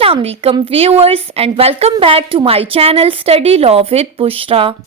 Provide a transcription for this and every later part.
Assalamu alaikum viewers and welcome back to my channel Study Law with Bushra.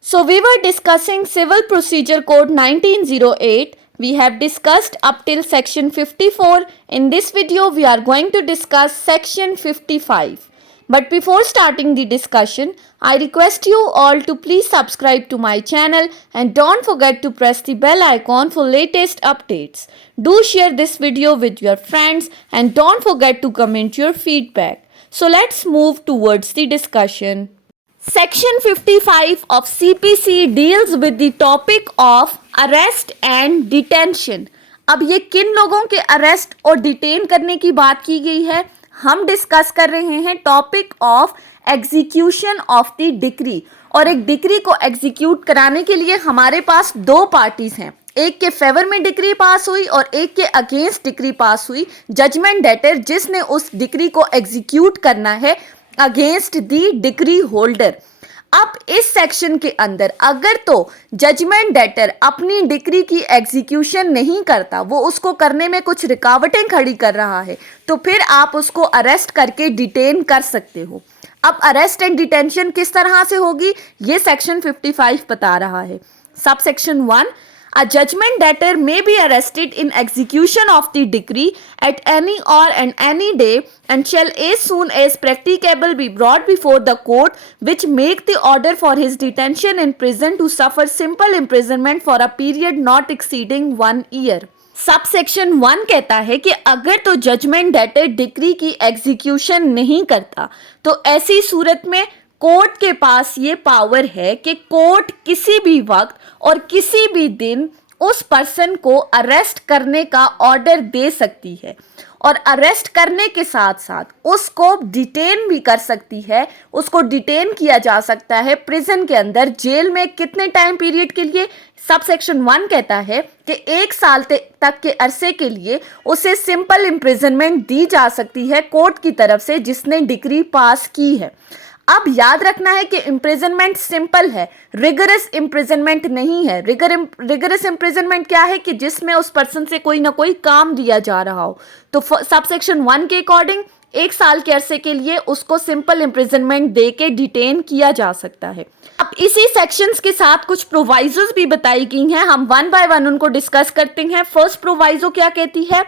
So we were discussing Civil Procedure Code 1908. We have discussed up till section 54. In this video we are going to discuss section 55. But before starting the discussion, I request you all to please subscribe to my channel and don't forget to press the bell icon for latest updates. Do share this video with your friends and don't forget to comment your feedback. So let's move towards the discussion. Section 55 of CPC deals with the topic of arrest and detention. अब ये किन लोगों के arrest और detain करने की बात की गई है? हम डिस्कस कर रहे हैं topic of execution of the decree. और एक डिक्री को एग्जीक्यूट कराने के लिए हमारे पास दो पार्टीज हैं, एक के फेवर में डिक्री पास हुई और एक के अगेंस्ट डिक्री पास हुई। जजमेंट डेटर जिसने उस डिक्री को एग्जीक्यूट करना है अगेंस्ट द डिक्री होल्डर। अब इस सेक्शन के अंदर अगर तो जजमेंट डेटर अपनी डिक्री की एग्जीक्यूशन नहीं करता, वो उसको करने में कुछ रुकावटें खड़ी कर रहा है, तो फिर आप उसको अरेस्ट करके डिटेन कर सकते हो। अब अरेस्ट एंड डिटेंशन किस तरह से होगी ये सेक्शन 55 बता रहा है। Sub section 1, a judgment debtor may be arrested in execution of the decree at any hour and any day and shall as soon as practicable be brought before the court which make the order for his detention in prison to suffer simple imprisonment for a period not exceeding 1 year. Sub section 1 कहता है कि अगर तो judgement debtor decree की execution नहीं करता तो ऐसी सूरत में कोर्ट के पास ये पावर है कि कोर्ट किसी भी वक्त और किसी भी दिन उस पर्सन को अरेस्ट करने का ऑर्डर दे सकती है और अरेस्ट करने के साथ साथ उसको डिटेन भी कर सकती है। उसको डिटेन किया जा सकता है प्रिजन के अंदर, जेल में कितने टाइम पीरियड के लिए? सब सेक्शन 1 कहता है कि 1 साल तक के अरसे के लिए उसे सिंपल इम्प्रिजनमेंट दी जा सकती है कोर्ट की तरफ से जिसने डिक्री पास की है। अब याद रखना है कि इम्प्रिजनमेंट सिंपल है, रिगरस इम्प्रिजनमेंट नहीं है। रिगरस इम्प्रिजनमेंट क्या है कि जिसमें उस पर्सन से कोई ना कोई काम लिया जा रहा हो। तो सब सेक्शन 1 के अकॉर्डिंग 1 साल के अरसे के लिए उसको सिंपल इम्प्रिजनमेंट दे के डिटेन किया जा सकता है। अब इसी सेक्शंस के साथ कुछ प्रोवाइजोस भी बताई गई हैं, हम वन बाय वन उनको डिस्कस करते हैं। फर्स्ट प्रोवाइजो क्या कहती है?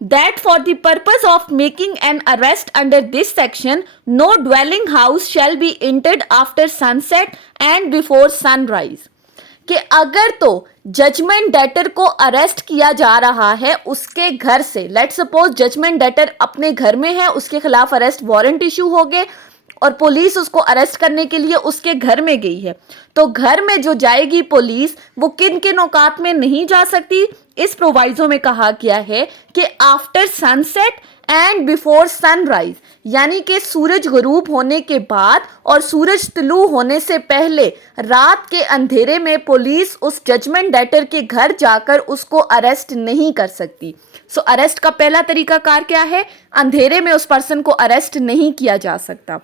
That for the purpose of making an arrest under this section, no dwelling house shall be entered after sunset and before sunrise. कि अगर तो जजमेंट डेटर को अरेस्ट किया जा रहा है उसके घर से, लेट सपोज जजमेंट डेटर अपने घर में है, उसके खिलाफ अरेस्ट वारंट इशू हो गए और पुलिस उसको अरेस्ट करने के लिए उसके घर में गई है, तो घर में जो जाएगी पुलिस वो किन किन औकात में नहीं जा सकती? इस प्रोवाइजो में कहा गया है कि after sunset and before sunrise, यानी कि सूरज गुरूब होने के बाद और सूरज तुलू होने से पहले रात के अंधेरे में पुलिस उस जजमेंट डेटर के घर जाकर उसको अरेस्ट नहीं कर सकती। सो अरेस्ट का पहला तरीकाकार क्या है? अंधेरे में उस पर्सन को अरेस्ट नहीं किया जा सकता।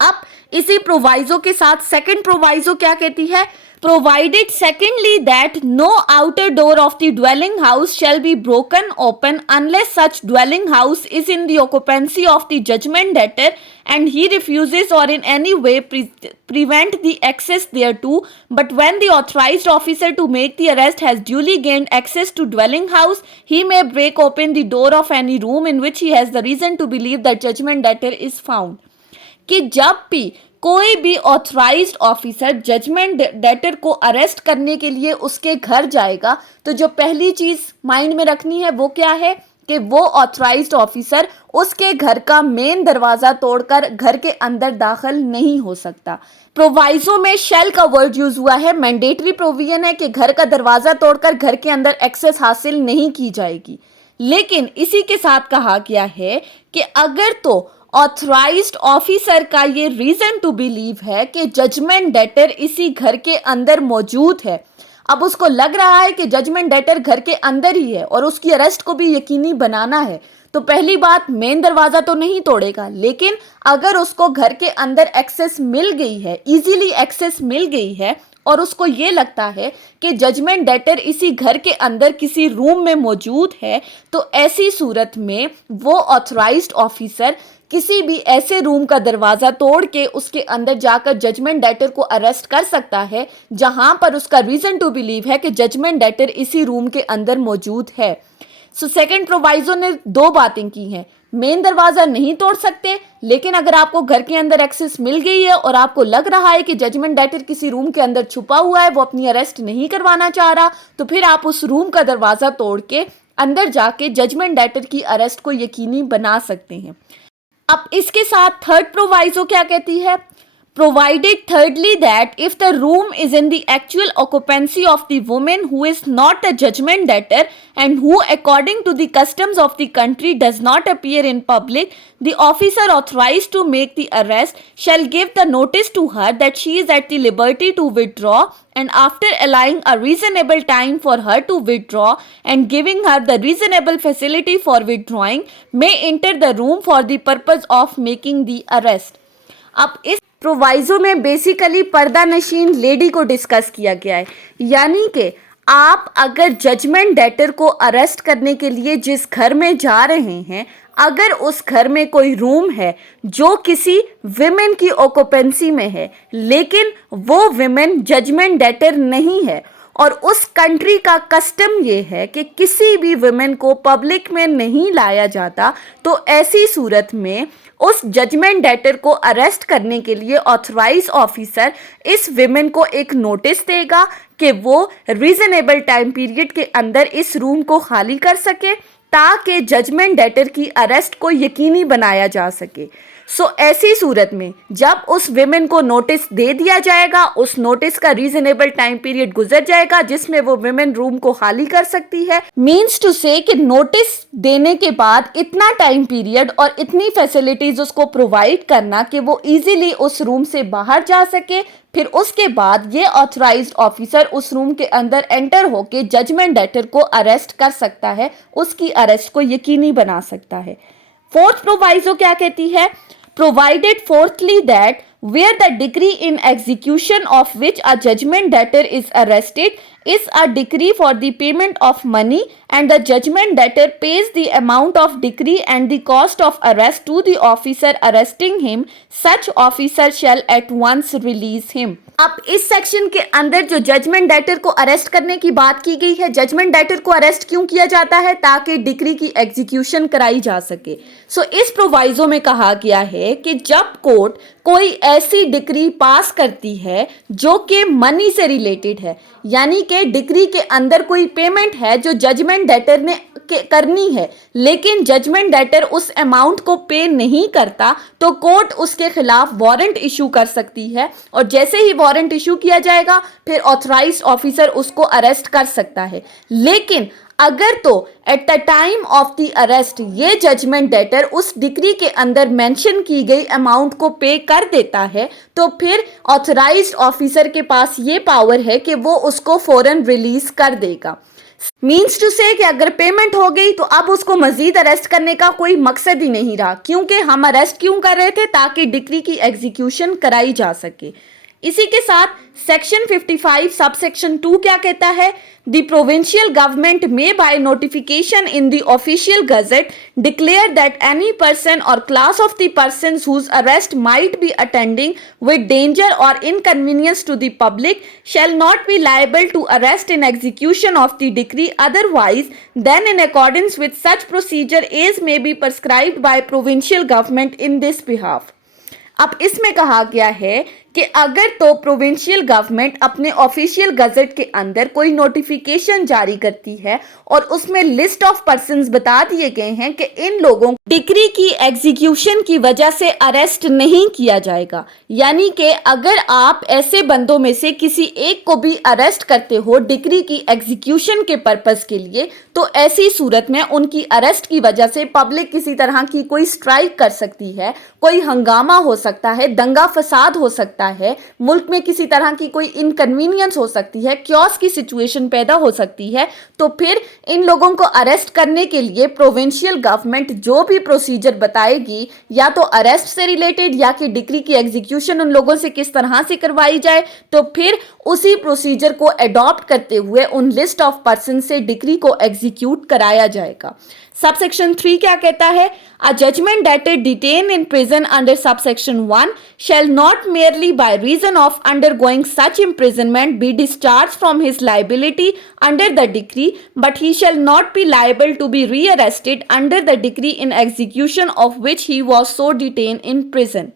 अब इसी प्रोवाइजो के साथ सेकंड प्रोवाइजो क्या कहती है? Provided secondly that no outer door of the dwelling house shall be broken open unless such dwelling house is in the occupancy of the judgment debtor and he refuses or in any way prevent the access thereto, but when the authorized officer to make the arrest has duly gained access to dwelling house, he may break open the door of any room in which he has the reason to believe that judgment debtor is found. कि जब भी कोई भी authorised officer judgement debtor को arrest करने के लिए उसके घर जाएगा तो जो पहली चीज माइंड में रखनी है वो क्या है कि वो ऑथराइज्ड ऑफिसर उसके घर का मेन दरवाजा तोड़कर घर के अंदर दाखिल नहीं हो सकता। प्रोवाइजो में शेल का वर्ड यूज हुआ है, मैंडेटरी प्रोविजन है कि घर का दरवाजा तोड़कर घर के अंदर एक्सेस हासिल नहीं की जाएगी। लेकिन इसी के साथ कहा गया है कि अगर तो ऑथराइज्ड ऑफिसर का ये रीजन टू बिलीव है कि जजमेंट डेटर इसी घर के अंदर मौजूद है, अब उसको लग रहा है कि जजमेंट डेटर घर के अंदर ही है और उसकी अरेस्ट को भी यकीनी बनाना है, तो पहली बात मेन दरवाजा तो नहीं तोड़ेगा, लेकिन अगर उसको घर के अंदर एक्सेस मिल गई है, इजीली एक्सेस मिल गई है और उसको ये लगता है कि जजमेंट डेटर इसी घर के अंदर किसी रूम में मौजूद है, तो ऐसी सूरत में वो ऑथराइज्ड ऑफिसर किसी भी ऐसे रूम का दरवाज़ा तोड़ के उसके अंदर जाकर जजमेंट डेटर को अरेस्ट कर सकता है जहां पर उसका रीज़न टू बिलीव है कि जजमेंट डेटर इसी रूम के अंदर मौजूद है। सो सेकंड प्रोवाइजो ने दो बातें की हैं। मेन दरवाज़ा नहीं तोड़ सकते, लेकिन अगर आपको घर के अंदर एक्सेस मिल गई है और आपको लग रहा है कि जजमेंट डेटर किसी रूम के अंदर छुपा हुआ है, वो अपनी अरेस्ट नहीं करवाना चाह रहा, तो फिर आप उस रूम का दरवाज़ा तोड़ के अंदर जाके जजमेंट डेटर की अरेस्ट को यकीनी बना सकते हैं। अब इसके साथ थर्ड प्रोवाइजो क्या कहती है? Provided thirdly that if the room is in the actual occupancy of the woman who is not a judgment debtor and who according to the customs of the country does not appear in public, the officer authorized to make the arrest shall give the notice to her that she is at the liberty to withdraw, and after allowing a reasonable time for her to withdraw and giving her the reasonable facility for withdrawing, may enter the room for the purpose of making the arrest. अब इस proviso में basically पर्दा नशीन lady को discuss किया गया है, यानी कि आप अगर जजमेंट डेटर को अरेस्ट करने के लिए जिस घर में जा रहे हैं, अगर उस घर में कोई रूम है जो किसी विमेन की ऑक्यूपेंसी में है, लेकिन वो विमेन जजमेंट डेटर नहीं है और उस कंट्री का कस्टम ये है कि किसी भी विमेन को पब्लिक में नहीं लाया जाता, तो ऐसी सूरत में उस जजमेंट डेटर को अरेस्ट करने के लिए ऑथराइज ऑफिसर इस विमेन को एक नोटिस देगा कि वो रीजनेबल टाइम पीरियड के अंदर इस रूम को खाली कर सके ताकि जजमेंट डेटर की अरेस्ट को यकीनी बनाया जा सके। सो ऐसी सूरत में जब उस विमेन को नोटिस दे दिया जाएगा, उस नोटिस का रीजनेबल टाइम पीरियड गुजर जाएगा जिसमें वो विमेन रूम को खाली कर सकती है। मीन्स टू से कि नोटिस देने के बाद इतना टाइम पीरियड और इतनी फैसिलिटीज उसको प्रोवाइड करना कि वो इजीली उस रूम से बाहर जा सके। फिर उसके बाद ये ऑथराइज्ड ऑफिसर उस रूम के अंदर एंटर होके जजमेंट डेटर को अरेस्ट कर सकता है, उसकी अरेस्ट को यकीनी बना सकता है। फोर्थ प्रोवाइजो क्या कहती है? Provided fourthly that where the decree in execution of which a judgment debtor is arrested is a decree for the payment of money and the judgment debtor pays the amount of decree and the cost of arrest to the officer arresting him, such officer shall at once release him. अब इस section के अंदर जो judgement debtor को arrest करने की बात की गई है, जजमेंट डेटर को अरेस्ट क्यों किया जाता है? ताकि डिक्री की एग्जीक्यूशन कराई जा सके। सो इस प्रोवाइजो में कहा गया है कि जब कोर्ट कोई ऐसी डिक्री पास करती है जो कि मनी से रिलेटेड है, यानी कि डिक्री के अंदर कोई पेमेंट है जो जजमेंट डेटर ने करनी है, लेकिन जजमेंट डेटर उस अमाउंट को पे नहीं करता, तो कोर्ट उसके खिलाफ वारंट इशू कर सकती है और जैसे ही वारंट इशू किया जाएगा फिर ऑथराइज्ड ऑफिसर उसको अरेस्ट कर सकता है। लेकिन अगर तो at the time of the arrest ये जजमेंट डेटर उस डिक्री के अंदर मेंशन की गई अमाउंट को पे कर देता है, तो फिर ऑथराइज्ड ऑफिसर के पास ये पावर है कि वो उसको फौरन रिलीज कर देगा। मीन्स टू से कि अगर पेमेंट हो गई तो अब उसको मजीद अरेस्ट करने का कोई मकसद ही नहीं रहा, क्योंकि हम अरेस्ट क्यों कर रहे थे? ताकि डिक्री की एग्जीक्यूशन कराई जा सके। इसी के साथ सेक्शन 55 सब सेक्शन 2 क्या कहता है? The provincial government may by notification in the official gazette declare that any person or class of the persons whose arrest might be attending with danger or inconvenience to the public shall not be liable to arrest in execution of the decree otherwise than in accordance with such procedure as may be prescribed by provincial government in this behalf. अब इसमें कहा गया है कि अगर तो provincial government अपने official gazette के अंदर कोई नोटिफिकेशन जारी करती है और उसमें लिस्ट ऑफ पर्सन्स बता दिए गए हैं कि इन लोगों को डिक्री की एग्जीक्यूशन की वजह से अरेस्ट नहीं किया जाएगा, यानी कि अगर आप ऐसे बंदों में से किसी एक को भी अरेस्ट करते हो डिक्री की एग्जीक्यूशन के पर्पस के लिए, तो ऐसी सूरत में उनकी अरेस्ट की वजह से पब्लिक किसी तरह की कोई स्ट्राइक कर सकती है, कोई हंगामा हो सकता है, दंगा फसाद हो सकता है, मुल्क में किसी तरह की कोई इनकन्वीनियंस हो सकती है, क्योस की सिचुएशन पैदा हो सकती है, तो फिर इन लोगों को अरेस्ट करने के लिए प्रोविंशियल गवर्नमेंट जो भी प्रोसीजर बताएगी, या तो अरेस्ट से रिलेटेड या कि डिक्री की एग्जीक्यूशन उन लोगों से किस तरह से करवाई जाए, तो फिर उसी प्रोसीजर को अडॉप्ट करते हुए उन लिस्ट ऑफ पर्सन से डिक्री को एग्जीक्यूट कराया जाएगा। सबसेक्शन 3 क्या कहता है? A judgment that is detained in prison under subsection 1 shall not merely by reason of undergoing such imprisonment be discharged from his liability under the decree, but he shall not be liable to be rearrested under the decree in execution of which he was so detained in prison.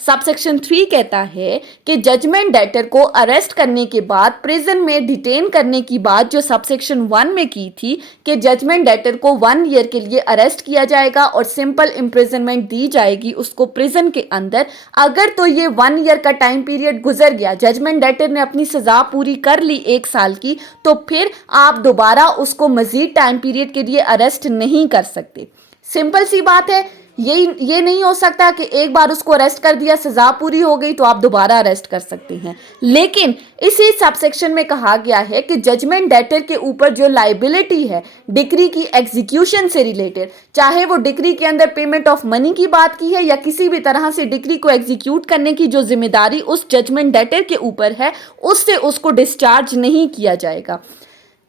Subsection 3 कहता है कि judgement debtor को arrest करने के बाद prison में detain करने की बात जो सबसेक्शन 1 में की थी कि जजमेंट डेटर को 1 ईयर के लिए अरेस्ट किया जाएगा और सिंपल इम्प्रिजनमेंट दी जाएगी उसको प्रिजन के अंदर। अगर तो ये 1 ईयर का टाइम पीरियड गुजर गया, जजमेंट डेटर ने अपनी सजा पूरी कर ली 1 साल की, तो फिर आप दोबारा उसको मजीद टाइम पीरियड के लिए अरेस्ट नहीं कर सकते। सिंपल सी बात है, ये नहीं हो सकता कि एक बार उसको अरेस्ट कर दिया, सजा पूरी हो गई तो आप दोबारा अरेस्ट कर सकते हैं। लेकिन इसी सबसेक्शन में कहा गया है कि जजमेंट डेटर के ऊपर जो लाइबिलिटी है डिक्री की एग्जीक्यूशन से रिलेटेड, चाहे वो डिक्री के अंदर पेमेंट ऑफ मनी की बात की है या किसी भी तरह से डिक्री को एग्जीक्यूट करने की जो जिम्मेदारी उस जजमेंट डेटर के ऊपर है, उससे उसको डिस्चार्ज नहीं किया जाएगा।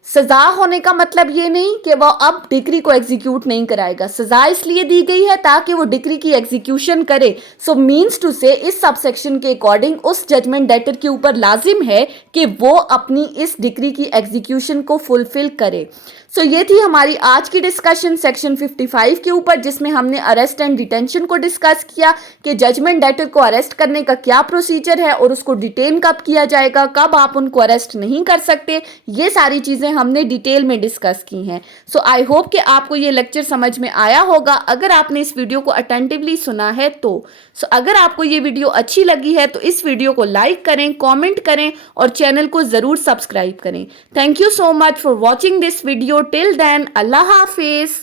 सजा होने का मतलब ये नहीं कि वो अब डिक्री को एग्जीक्यूट नहीं कराएगा। सजा इसलिए दी गई है ताकि वो डिक्री की एग्जीक्यूशन करे। सो मीन्स टू से इस सबसेक्शन के अकॉर्डिंग उस जजमेंट डेटर के ऊपर लाजिम है कि वो अपनी इस डिक्री की एग्जीक्यूशन को फुलफिल करे। सो ये थी हमारी आज की डिस्कशन सेक्शन 55 के ऊपर, जिसमें हमने अरेस्ट एंड डिटेंशन को डिस्कस किया कि जजमेंट डेटर को अरेस्ट करने का क्या प्रोसीजर है और उसको डिटेन कब किया जाएगा, कब आप उनको अरेस्ट नहीं कर सकते। ये सारी चीज़ें हमने डिटेल में डिस्कस की हैं। सो आई होप कि आपको ये लेक्चर समझ में आया होगा अगर आपने इस वीडियो को अटेंटिवली सुना है तो। सो अगर आपको ये वीडियो अच्छी लगी है तो इस वीडियो को लाइक करें, कॉमेंट करें और चैनल को ज़रूर सब्सक्राइब करें। Thank you so much for watching this video. Till then, Allah Hafiz.